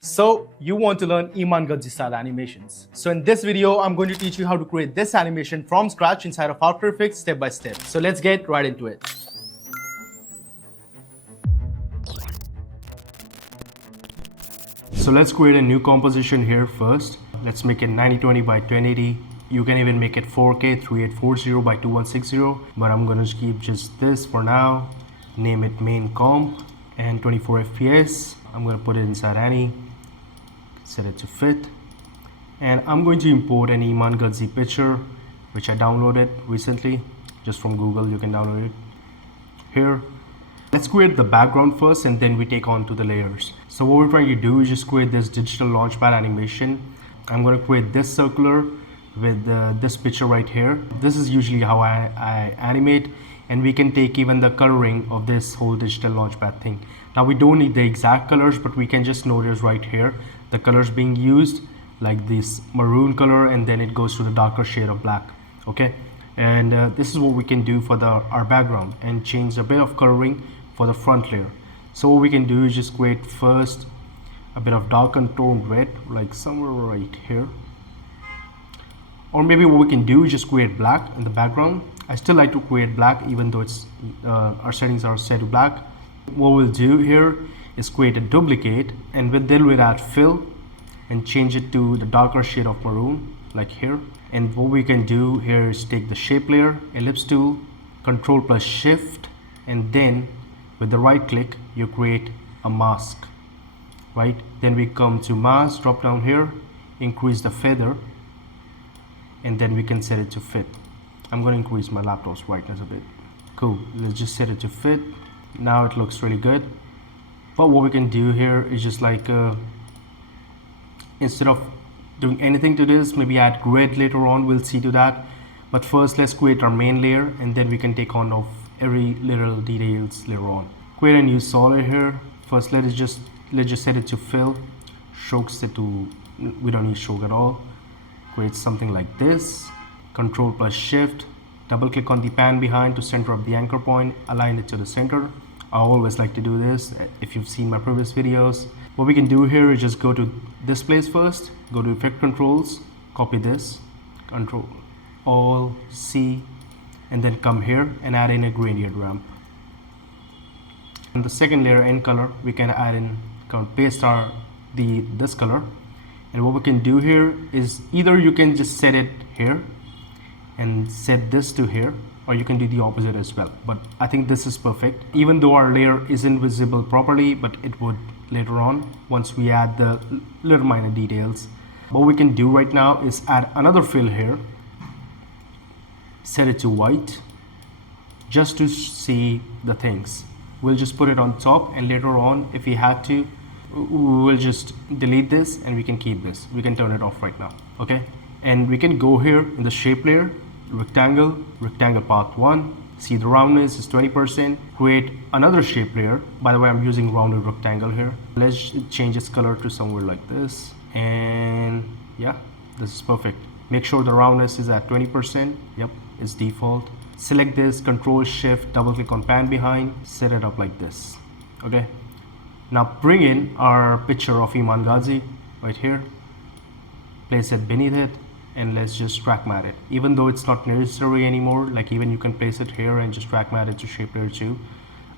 So you want to learn Iman Gadzhi style animations. So in this video, I'm going to teach you how to create this animation from scratch inside of After Effects step by step. So let's get right into it. So let's create a new composition here first. Let's make it 9020 by 1080. You can even make it 4K 3840 by 2160, but I'm gonna keep just this for now. Name it main comp and 24 FPS. I'm gonna put it inside any. Set it to fit, and I'm going to import an Iman Gadzhi picture which I downloaded recently just from Google. You can download it here. Let's create the background first and then we take on to the layers. So what we're trying to do is just create this digital launchpad animation. I'm going to create this circular with this picture right here. This is usually how I animate, and we can take even the coloring of this whole digital launchpad thing. Now we don't need the exact colors, but we can just notice right here the colors being used, like this maroon color, and then it goes to the darker shade of black. Okay, and this is what we can do for our background, and change a bit of coloring for the front layer. So what we can do is just create first a bit of dark and toned red, like somewhere right here. Or maybe what we can do is just create black in the background. I still like to create black even though it's our settings are set to black. What we'll do here is create a duplicate, and then we'll add fill and change it to the darker shade of maroon, like here. And what we can do here is take the shape layer, ellipse tool, Control plus Shift, and then with the right click you create a mask, right? Then we come to mask, drop down here, increase the feather, and then we can set it to fit. I'm going to increase my laptop's brightness a bit. Cool, let's just set it to fit. Now it looks really good. But what we can do here is just like instead of doing anything to this, maybe add grid later on, we'll see to that. But first let's create our main layer, and then we can take on of every little details later on. Create a new solid here. First let's just set it to fill. Stroke set to, we don't need stroke at all. Create something like this. Control plus Shift, double click on the pan behind to center up the anchor point, align it to the center. I always like to do this if you've seen my previous videos. What we can do here is just go to this place first, go to effect controls, copy this, Control Alt C, and then come here and add in a gradient ramp. In the second layer end color, we can add in, paste this color. And what we can do here is either you can just set it here and set this to here, or you can do the opposite as well. But I think this is perfect, even though our layer isn't visible properly, but it would later on once we add the little minor details. What we can do right now is add another fill here, set it to white, just to see the things. We'll just put it on top, and later on if we had to, we will just delete this and we can keep this. We can turn it off right now. Okay, and we can go here in the shape layer, rectangle path 1, see the roundness is 20%. Create another shape layer. By the way, I'm using rounded rectangle here. Let's change its color to somewhere like this, and yeah, this is perfect. Make sure the roundness is at 20%. Yep, it's default. Select this, Control Shift, double click on pan behind, set it up like this. Okay, now bring in our picture of Iman Gadzhi right here, place it beneath it, and let's just track matte it. Even though it's not necessary anymore, like even you can place it here and just track matte it to shape layer 2.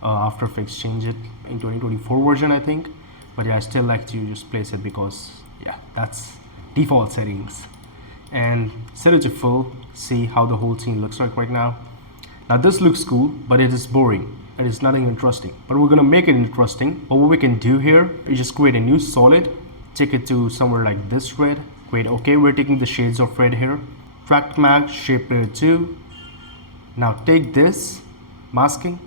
After Effects change it in 2024 version, I think. But yeah, I still like to just place it because yeah, that's default settings. And set it to full. See how the whole scene looks like right now. Now this looks cool, but it is boring. It is nothing interesting. But we're gonna make it interesting. But what we can do here is just create a new solid, take it to somewhere like this red. Great, okay, we're taking the shades of red here. Track mask, shape layer 2. Now take this, masking,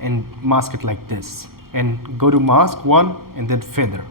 and mask it like this. And go to mask 1 and then feather.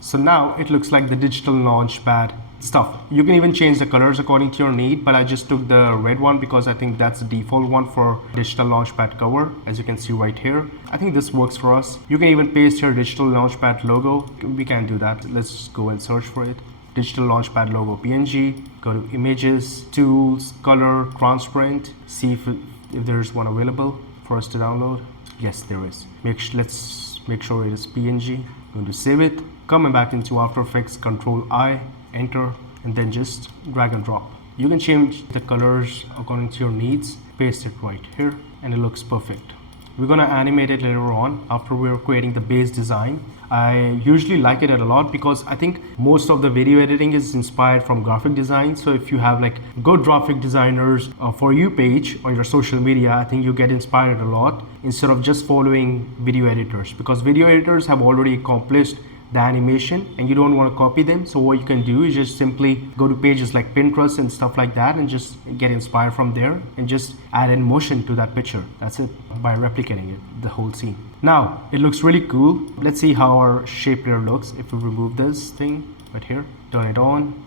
So now it looks like the digital launchpad stuff. You can even change the colors according to your need, but I just took the red one because I think that's the default one for digital launchpad cover, as you can see right here. I think this works for us. You can even paste your digital launchpad logo. We can do that. Let's just go and search for it. Digital launchpad logo PNG. Go to images, tools, color, transparent. See if there's one available for us to download. Yes, there is. Let's make sure it is PNG. Going to save it, coming back into After Effects, Control I, enter, and then just drag and drop. You can change the colors according to your needs, paste it right here, and it looks perfect. We're gonna animate it later on after we're creating the base design. I usually like it a lot because I think most of the video editing is inspired from graphic design. So if you have like good graphic designers for you page on your social media, I think you get inspired a lot instead of just following video editors, because video editors have already accomplished the animation and you don't want to copy them. So what you can do is just simply go to pages like Pinterest and stuff like that and just get inspired from there and just add in motion to that picture. That's it, by replicating it, the whole scene. Now it looks really cool. Let's see how our shape layer looks if we remove this thing right here, turn it on.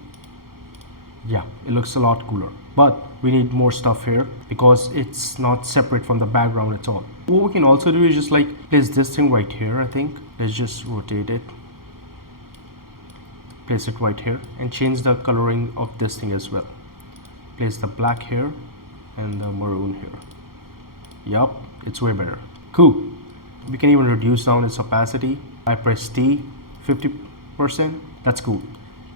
Yeah, it looks a lot cooler, but we need more stuff here because it's not separate from the background at all. What we can also do is just like place this thing right here. I think let's just rotate it, place it right here, and change the coloring of this thing as well. Place the black here and the maroon here. Yup, it's way better. Cool. We can even reduce down its opacity. I press T, 50%. That's cool.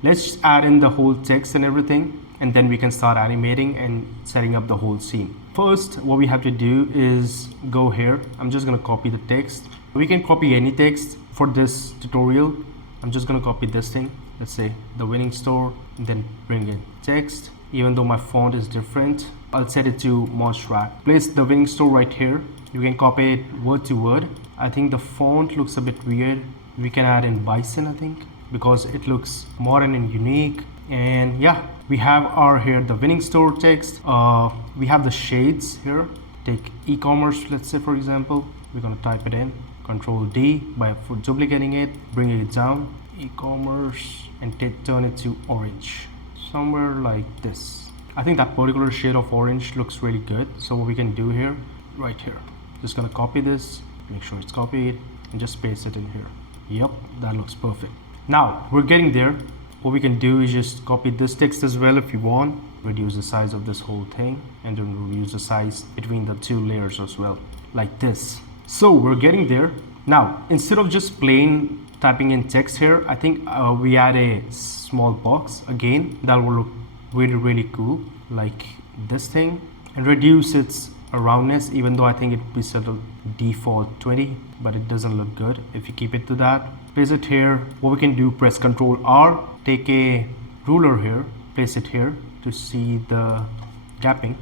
Let's add in the whole text and everything, and then we can start animating and setting up the whole scene. First, what we have to do is go here. I'm just gonna copy the text. We can copy any text for this tutorial. I'm just gonna copy this thing. Let's say the winning store, and then bring in text. Even though my font is different, I'll set it to Monstrat. Place the winning store right here. You can copy it word to word. I think the font looks a bit weird. We can add in Bison, I think, because it looks modern and unique. And yeah, we have our here the winning store text. We have the shades here. Take e-commerce, let's say, for example. We're gonna type it in. Control D for duplicating it, bringing it down. E-commerce, and turn it to orange, somewhere like this. I think that particular shade of orange looks really good. So what we can do here, right here, just gonna copy this, make sure it's copied, and just paste it in here. Yep, that looks perfect. Now we're getting there. What we can do is just copy this text as well if you want. Reduce the size of this whole thing, and then reduce the size between the two layers as well, like this. So we're getting there. Now instead of just plain typing in text here, I think we add a small box again that will look really cool, like this thing, and reduce its roundness, even though I think it be set to default 20, but it doesn't look good if you keep it to that. Place it here. What we can do, press Control R, take a ruler here, place it here to see the gapping,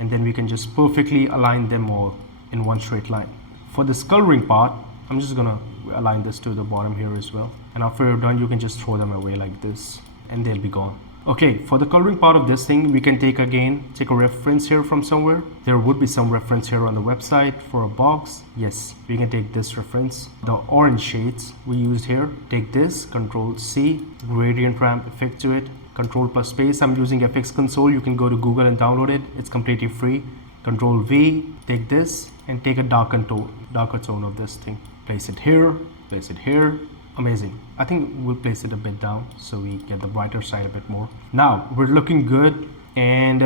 and then we can just perfectly align them all in one straight line. For this coloring part, I'm just gonna align this to the bottom here as well, and after you're done you can just throw them away like this and they'll be gone. Okay, for the coloring part of this thing, we can take a reference here from somewhere. There would be some reference here on the website for a box. Yes, we can take this reference. The orange shades we used here, take this, Control C, gradient ramp effect to it, Control plus space. I'm using FX Console. You can go to Google and download it. It's completely free. Control V, take this and take a darker tone of this thing. Place it here, place it here. Amazing. I think we'll place it a bit down so we get the brighter side a bit more. Now we're looking good, and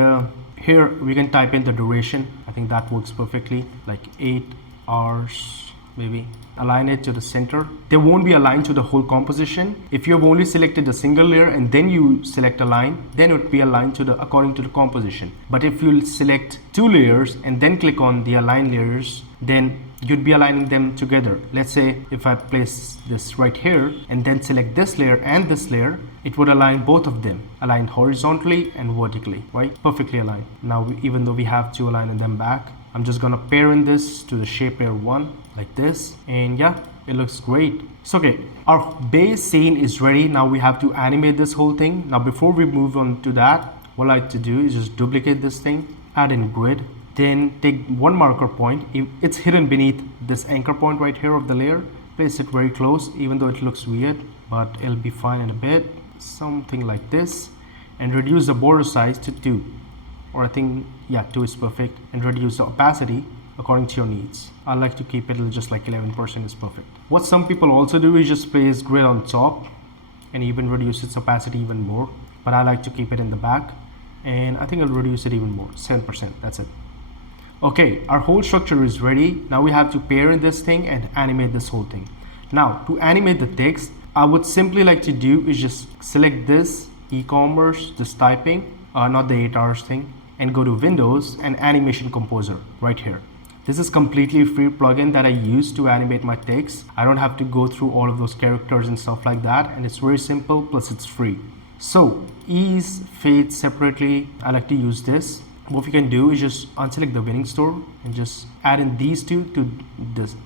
here we can type in the duration. I think that works perfectly, like 8 hours maybe. Align it to the center. They won't be aligned to the whole composition. If you have only selected a single layer and then you select a line, then it would be aligned to according to the composition. But if you select 2 layers and then click on the align layers, then you'd be aligning them together. Let's say if I place this right here and then select this layer and this layer, it would align both of them, aligned horizontally and vertically, right? Perfectly aligned. Now, even though we have to align them back, I'm just gonna pair in this to the shape layer 1 like this, and yeah, it looks great. So okay, our base scene is ready. Now we have to animate this whole thing. Now before we move on to that, what I like to do is just duplicate this thing, add in grid, then take one marker point. It's hidden beneath this anchor point right here of the layer. Place it very close, even though it looks weird, but it'll be fine in a bit. Something like this, and reduce the border size to 2, or I think, yeah, 2 is perfect, and reduce the opacity according to your needs. I like to keep it just like 11% is perfect. What some people also do is just place grid on top and even reduce its opacity even more, but I like to keep it in the back, and I think I'll reduce it even more, 7%, that's it. Okay, our whole structure is ready. Now we have to pair in this thing and animate this whole thing. Now to animate the text, I would simply like to do is just select this e-commerce, this typing, not the 8 hours thing, and go to Windows and Animation Composer right here. This is completely free plugin that I use to animate my text. I don't have to go through all of those characters and stuff like that, and it's very simple, plus it's free. So ease, fade separately, I like to use this. What we can do is just unselect the winning store and just add in these two to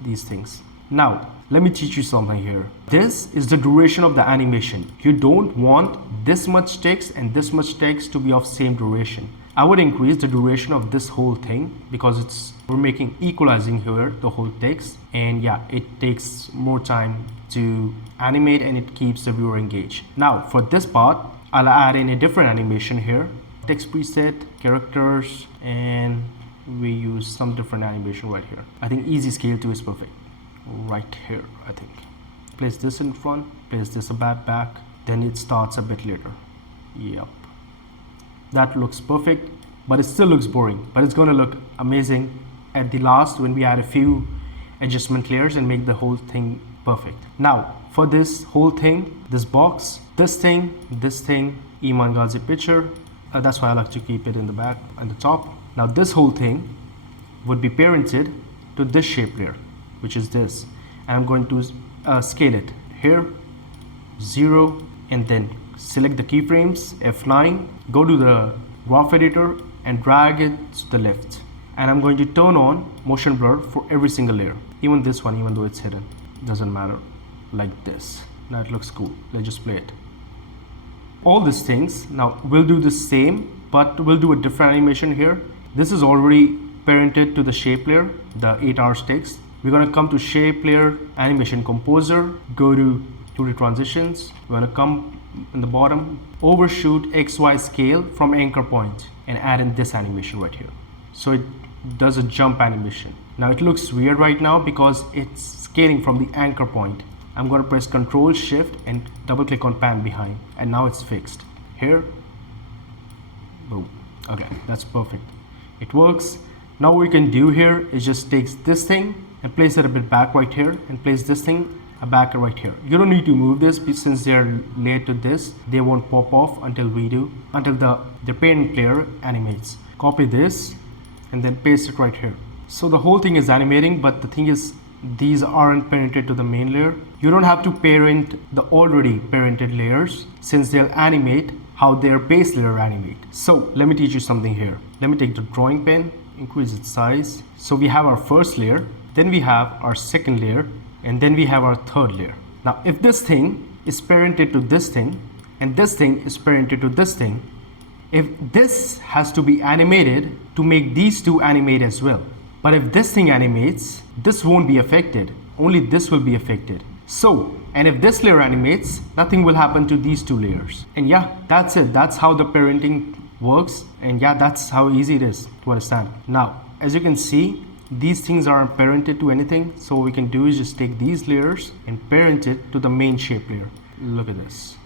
these things. Now let me teach you something here. This is the duration of the animation. You don't want this much text and this much text to be of same duration. I would increase the duration of this whole thing because we're making equalizing here the whole text, and yeah, it takes more time to animate and it keeps the viewer engaged. Now for this part, I'll add in a different animation here. Text preset, characters, and we use some different animation right here. I think easy scale 2 is perfect. Right here, I think. Place this in front, place this a bit back, then it starts a bit later. Yep. That looks perfect, but it still looks boring. But it's gonna look amazing at the last when we add a few adjustment layers and make the whole thing perfect. Now, for this whole thing, this box, this thing, Iman Gadzhi picture, that's why I like to keep it in the back and the top. Now this whole thing would be parented to this shape layer, which is this, and I'm going to scale it here, 0, and then select the keyframes, F9, go to the graph editor and drag it to the left, and I'm going to turn on motion blur for every single layer, even this one, even though it's hidden, doesn't matter, like this. Now it looks cool. Let's just play it. All these things, now we'll do the same, but we'll do a different animation here. This is already parented to the shape layer, the 8 hours text. We're going to come to shape layer, animation composer, go to 2D transitions. We're going to come in the bottom, overshoot XY scale from anchor point and add in this animation right here. So it does a jump animation. Now it looks weird right now because it's scaling from the anchor point. I'm going to press Ctrl Shift and double click on pan behind, and now it's fixed. Here, boom. Okay, that's perfect. It works. Now what we can do here is just take this thing and place it a bit back right here, and place this thing back right here. You don't need to move this since they're layered to this. They won't pop off until the parent layer animates. Copy this and then paste it right here. So the whole thing is animating, but the thing is, these aren't parented to the main layer. You don't have to parent the already parented layers since they'll animate how their base layer animate. So let me teach you something here. Let me take the drawing pen, increase its size. So we have our first layer, then we have our second layer, and then we have our third layer. Now if this thing is parented to this thing and this thing is parented to this thing, if this has to be animated to make these two animate as well. But if this thing animates, this won't be affected, only this will be affected. So, and if this layer animates, nothing will happen to these two layers. And yeah, that's it. That's how the parenting works. And yeah, that's how easy it is to understand. Now, as you can see, these things aren't parented to anything. So what we can do is just take these layers and parent it to the main shape layer. Look at this.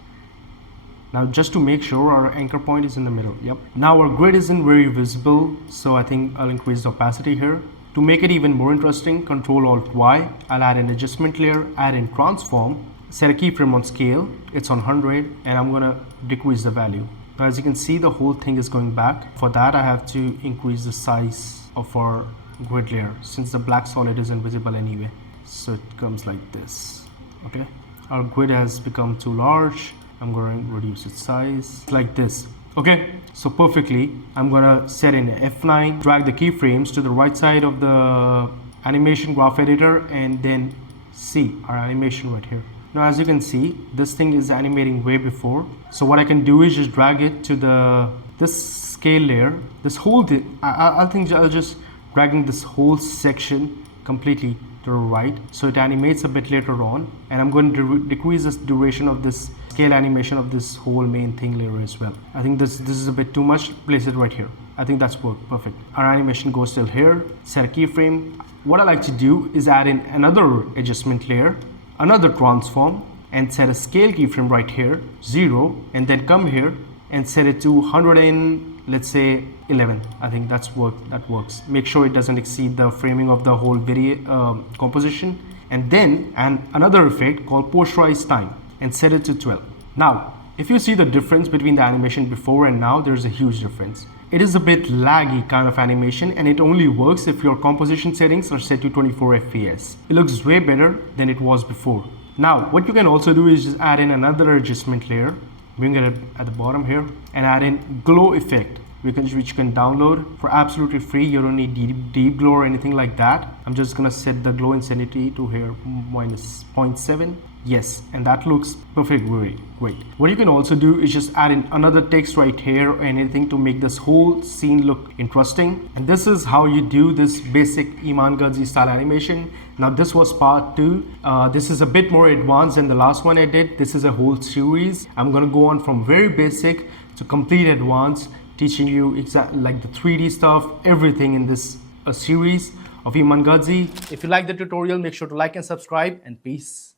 Now just to make sure our anchor point is in the middle. Yep. Now our grid isn't very visible, so I think I'll increase the opacity here. To make it even more interesting, Ctrl Alt Y, I'll add an adjustment layer, add in transform, set a keyframe on scale, it's on 100, and I'm gonna decrease the value. Now as you can see, the whole thing is going back. For that I have to increase the size of our grid layer since the black solid is invisible anyway. So it comes like this. Okay, our grid has become too large. I'm going to reduce its size like this. Okay, so perfectly, I'm gonna set in F9, drag the keyframes to the right side of the animation graph editor, and then see our animation right here. Now as you can see, this thing is animating way before. So what I can do is just drag it to this scale layer, this whole thing. I think I'll just dragging this whole section completely to the right, so it animates a bit later on, and I'm going to decrease the duration of this scale animation of this whole main thing layer as well. I think this is a bit too much. Place it right here. I think that's perfect. Our animation goes till here. Set a keyframe. What I like to do is add in another adjustment layer, another transform, and set a scale keyframe right here, 0, and then come here and set it to 100 and let's say 11. I think that works. Make sure it doesn't exceed the framing of the whole video composition, and then another effect called posterize time and set it to 12. Now, if you see the difference between the animation before and now, there's a huge difference. It is a bit laggy kind of animation, and it only works if your composition settings are set to 24 FPS. It looks way better than it was before. Now, what you can also do is just add in another adjustment layer, bring it at the bottom here, and add in glow effect, which you can download for absolutely free. You don't need deep glow or anything like that. I'm just gonna set the glow intensity to here minus 0.7. Yes, and that looks perfectly great. What you can also do is just add in another text right here or anything to make this whole scene look interesting. And this is how you do this basic Iman Gadzhi style animation. Now this was part 2. This is a bit more advanced than the last one I did. This is a whole series. I'm gonna go on from very basic to complete advanced, teaching you exactly like the 3D stuff, everything in this series of Iman Gadzhi. If you like the tutorial, make sure to like and subscribe, and peace.